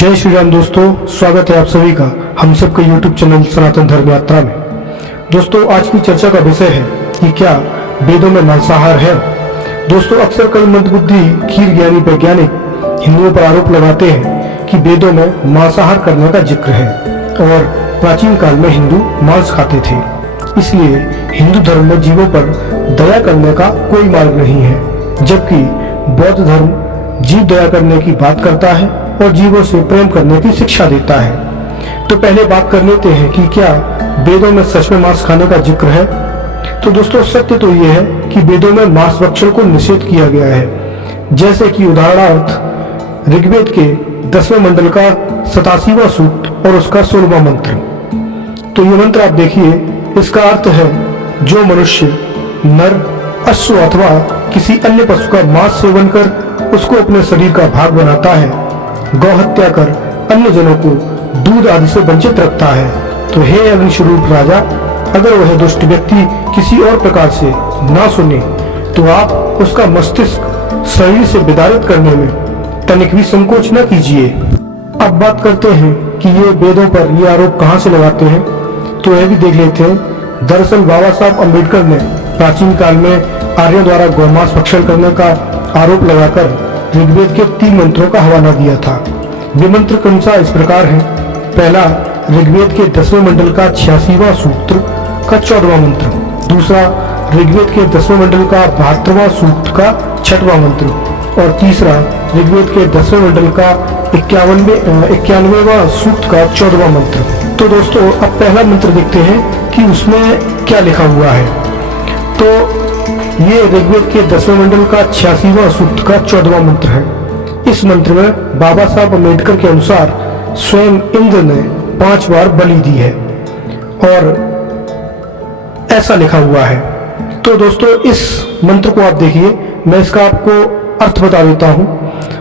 जय श्री राम दोस्तों, स्वागत है आप सभी का हम सबके YouTube चैनल सनातन धर्म यात्रा में। दोस्तों, आज की चर्चा का विषय है कि क्या वेदों में मांसाहार है। दोस्तों, अक्सर कई मंदबुद्धि खीर ज्ञानी वैज्ञानिक हिंदुओं पर आरोप लगाते हैं कि वेदों में मांसाहार करने का जिक्र है और प्राचीन काल में हिंदू मांस खाते थे, इसलिए हिंदू धर्म में जीवों पर दया करने का कोई मार्ग नहीं है, जबकि बौद्ध धर्म जीव दया करने की बात करता है और जीवों से प्रेम करने की शिक्षा देता है। तो पहले बात कर लेते हैं कि क्या वेदों में सच में मांस खाने का जिक्र है। तो दोस्तों, सत्य तो ये है कि वेदों में मांस भक्षण को निषेध किया गया है, जैसे कि उदाहरणार्थ ऋग्वेद के 10वें मंडल का 87वां सूक्त और उसका 16वां मंत्र। तो ये मंत्र आप देखिए, इसका अर्थ है जो मनुष्य नर, अश्व अथवा किसी अन्य पशु का मांस सेवन कर उसको अपने शरीर का भाग बनाता है, गौ हत्या कर अन्य जनों को दूध आदि से वंचित रखता है, तो हे अग्निस्वरूप राजा, अगर वह दुष्ट व्यक्ति किसी और प्रकार से ना सुने तो आप उसका मस्तिष्क शरीर से विदारित करने में तनिक भी संकोच न कीजिए। अब बात करते हैं कि ये वेदों पर ये आरोप कहाँ से लगाते हैं, तो यह भी देख लेते हैं। दरअसल बाबा साहब अम्बेडकर ने प्राचीन काल में आर्यों द्वारा गौमांस भक्षण करने का आरोप लगाकर ऋग्वेद के 3 मंत्रों का हवाला दिया था। वे मंत्र क्रमशः इस प्रकार हैं। पहला, ऋग्वेद के 10वें मंडल का 86वां सूक्त का 14वां मंत्र। दूसरा, ऋग्वेद के 10वें मंडल का 72वां सूक्त का 6वां मंत्र। और तीसरा, ऋग्वेद के 10वें मंडल का 91वां सूक्त का 14वां मंत्र। तो दोस्तों, अब पहला मंत्र देखते हैं कि उसमें क्या लिखा हुआ है। तो ये ऋग्वेद के 10वें मंडल का 86वां सूक्त का 14वां मंत्र है। इस मंत्र में बाबा साहब अम्बेडकर के अनुसार स्वयं इंद्र ने 5 बार बलि दी है और ऐसा लिखा हुआ है। तो दोस्तों, इस मंत्र को आप देखिए, मैं इसका आपको अर्थ बता देता हूँ।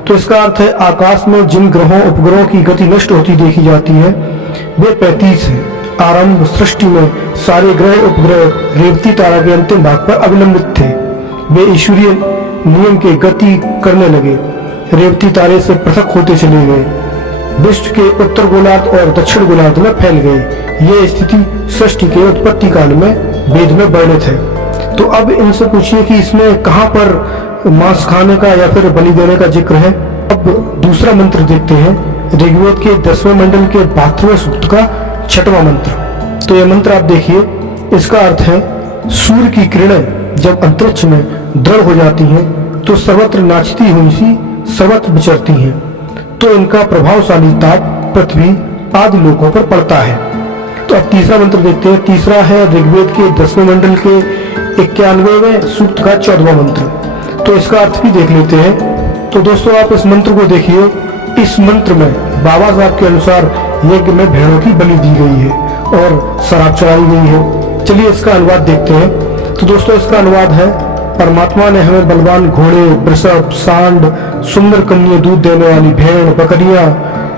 तो इसका अर्थ है, आकाश में जिन ग्रहों उपग्रहों की गति नष्ट होती देखी जाती है वे 35 है। आरंभ सृष्टि में सारे ग्रह उपग्रह रेवती तारा के अंतिम भाग पर अवलंबित थे। वे ईश्वरीय नियम के गति करने लगे, रेवती तारे से पृथक होते चले गए, विश्व के उत्तर गोलार्ध और दक्षिण गोलार्ध में फैल गए। ये स्थिति सृष्टि के उत्पत्ति काल में वेद में वर्णित है। तो अब इनसे पूछिए कि इसमें कहाँ पर मांस खाने का या फिर बलि देने का जिक्र है। अब दूसरा मंत्र देखते हैं, ऋग्वेद के 10वें मंडल के 72वें सूक्त का 6वां मंत्र। तो यह मंत्र आप देखिए, इसका अर्थ है, सूर्य की किरणें जब अंतरिक्ष में दृढ़ हो जाती हैं तो सर्वत्र नाचती हुई सी सर्वत्र विचरती हैं, तो इनका प्रभावशाली ताप पृथ्वी आदि लोकों पर पड़ता है। तो अब तीसरा मंत्र देखते हैं। तीसरा है ऋग्वेद के 10वें मंडल के 91वें सूक्त का 14वां मंत्र। तो इसका अर्थ भी देख लेते हैं। तो दोस्तों, आप इस मंत्र को देखिए। इस मंत्र में बाबा साहब के अनुसार यज्ञ में भेड़ों की बलि दी गई है और शराब चढ़ाई गई है। चलिए इसका अनुवाद देखते हैं। तो दोस्तों, इसका अनुवाद है, परमात्मा ने हमें बलवान घोड़े, वृषभ, सांड, सुंदर कन्या, दूध देने वाली भेड़, बकरियां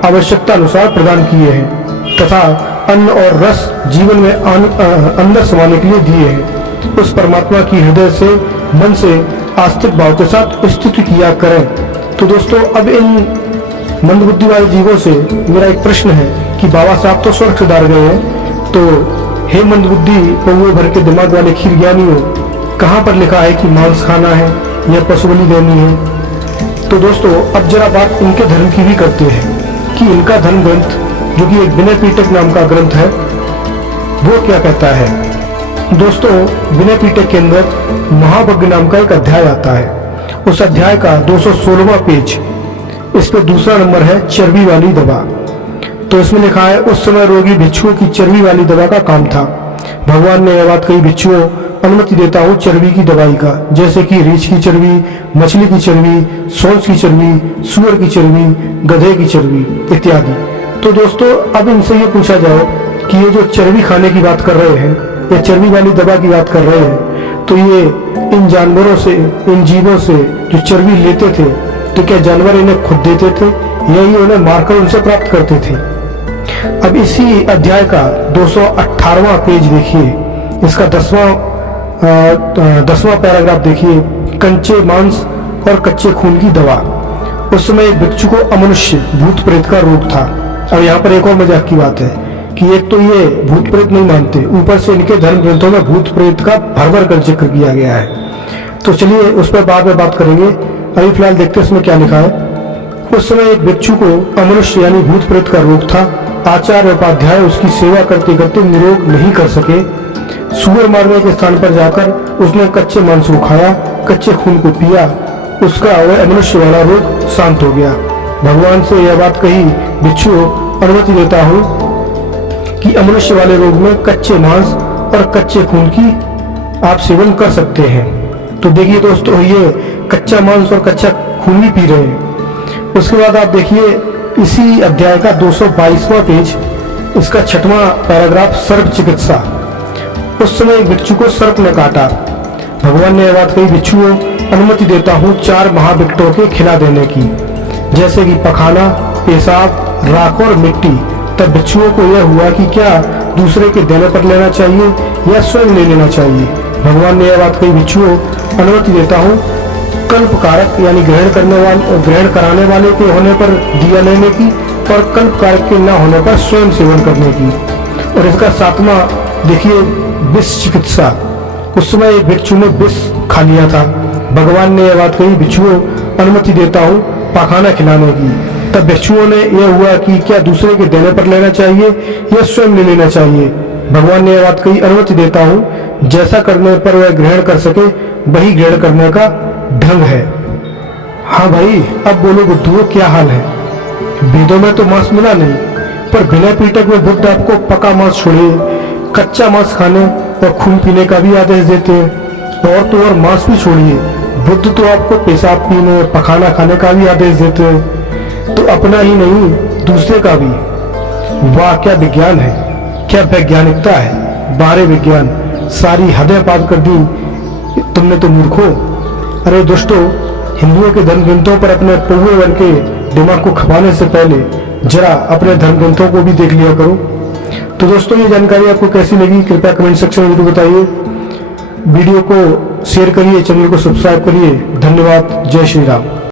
आवश्यकता अनुसार प्रदान किए हैं तथा अन्न और रस जीवन में अंदर समाने के लिए दिए हैं। उस परमात्मा की हृदय से, मन से आस्तिक भाव के साथ स्तुति किया करें। तो दोस्तों, अब इन मंदबुद्धि वाले जीवों से मेरा एक प्रश्न है कि बाबा साहब तो स्वर्ग सुधार गए हैं, तो हे मंदबुद्धि पौवे भर के दिमाग वाले खीर ज्ञानियों, कहाँ पर लिखा है कि मांस खाना है या पशु बलि देनी है। तो दोस्तों, अब जरा बात इनके धर्म की भी करते हैं कि इनका धर्म ग्रंथ, जो कि एक विनय पीटक नाम का ग्रंथ है, वो क्या कहता है। दोस्तों, विनय पीटक के अंदर महावज्ञ नाम का एक अध्याय आता है। उस अध्याय का 216वां पेज, इस पे दूसरा नंबर है, चर्बी वाली दवा। तो इसमें लिखा है, उस समय रोगी भिक्षुओं की चर्बी वाली दवा का काम था। भगवान ने यह बात कही, भिक्षुओं, अनुमति देता हूँ चर्बी की दवाई का, जैसे कि रीछ की चर्बी, मछली की चर्बी, सोंस की चर्बी, सुअर की चर्बी, गधे की चर्बी इत्यादि। तो दोस्तों, अब इनसे ये पूछा जाए कि ये जो चर्बी खाने की बात कर रहे हैं या चर्बी वाली दवा की बात कर रहे हैं, तो ये इन जानवरों से, इन जीवों से जो चर्बी लेते थे, तो क्या जानवर इन्हें खुद देते थे या ये उन्हें मारकर उनसे प्राप्त करते थे। अब इसी अध्याय का 218वां पेज देखिए, इसका 10वां पैराग्राफ देखिए, कच्चे मांस और कच्चे खून की दवा। उस समय एक भिक्षु को अमनुष्य भूत प्रेत का रोग था। अब यहाँ पर एक और मजाक की बात है कि एक तो ये भूत प्रेत नहीं मानते, ऊपर से इनके धर्म ग्रंथों में भूत प्रेत का भर भर कर जिक्र किया गया है। तो चलिए उस पर बाद में बात करेंगे, अभी फिलहाल देखते हैं इसमें क्या लिखा है। उस समय एक भिक्षु को अमनुष्य यानी भूत प्रेत का रोग था। आचार्य उपाध्याय उसकी सेवा करते करते निरोग नहीं कर सके। सुअर मारने के स्थान पर जाकर उसने कच्चे मांस को खाया, कच्चे खून को पिया, उसका वह अमनुष्य वाला रोग शांत हो गया। भगवान से यह बात कही, भिक्षु अनुमति देता हूँ कि अमनुष्य वाले रोग में कच्चे मांस और कच्चे खून की आप सेवन कर सकते हैं। तो देखिए दोस्तों, ये कच्चा मांस और कच्चा खून भी पी रहे हैं। उसके बाद आप देखिए इसी अध्याय का 222वां पेज, इसका 6वां पैराग्राफ, सर्प चिकित्सा। उस समय एक भिक्षु को सर्प ने काटा। भगवान ने यह बात कही, भिक्षुओं अनुमति देता हूँ 4 महाविकटों के खिला देने की, जैसे कि पखाना, पेशाब, राख और मिट्टी। तब भिक्षुओं को यह हुआ कि क्या दूसरे के देने पर लेना चाहिए या स्वयं ले लेना चाहिए। भगवान ने यह बात कही, भिक्षुओं अनुमति देता हूँ कल्प कारक यानी ग्रहण कराने वाले के होने पर दिया लेने की और कल्प कारक के न होने पर स्वयं सेवन करने की। और इसका 7वां देखिए, विष चिकित्सा। उस समय एक भिक्षु ने विष खा लिया था। भगवान ने यह बात कही, भिक्षुओं अनुमति देता हूँ पखाना खिलाने की। तब भिक्षुओं ने यह हुआ कि क्या दूसरे के देने पर लेना चाहिए या स्वयं ले लेना चाहिए। भगवान ने यह बात कही, अनुमति देता हूँ जैसा करने पर वह ग्रहण कर सके वही ग्रहण करने का ढंग है। हाँ भाई, अब बोलो बुद्धुओं, क्या हाल है? वेदों में तो मांस मिला नहीं, पर बिना पीटक में बुद्ध आपको पका मांस छोड़िए, कच्चा मांस खाने और खून पीने का भी आदेश देते हैं। और तो और मांस भी छोड़िए, बुद्ध तो आपको पेशाब पीने, पखाना खाने का भी आदेश देते हैं। तो अपना ही नहीं, दूसरे का भी। वाह, क्या विज्ञान है, क्या वैज्ञानिकता है। बाहरे विज्ञान, सारी हदें पार कर दी तुमने तो मूर्खो। अरे दोस्तों, हिंदुओं के धर्म ग्रंथों पर अपने पौवे भर के दिमाग को खपाने से पहले जरा अपने धर्म ग्रंथों को भी देख लिया करो। तो दोस्तों, ये जानकारी आपको कैसी लगी कृपया कमेंट सेक्शन में जरूर बताइए। वीडियो को शेयर करिए, चैनल को सब्सक्राइब करिए। धन्यवाद। जय श्री राम।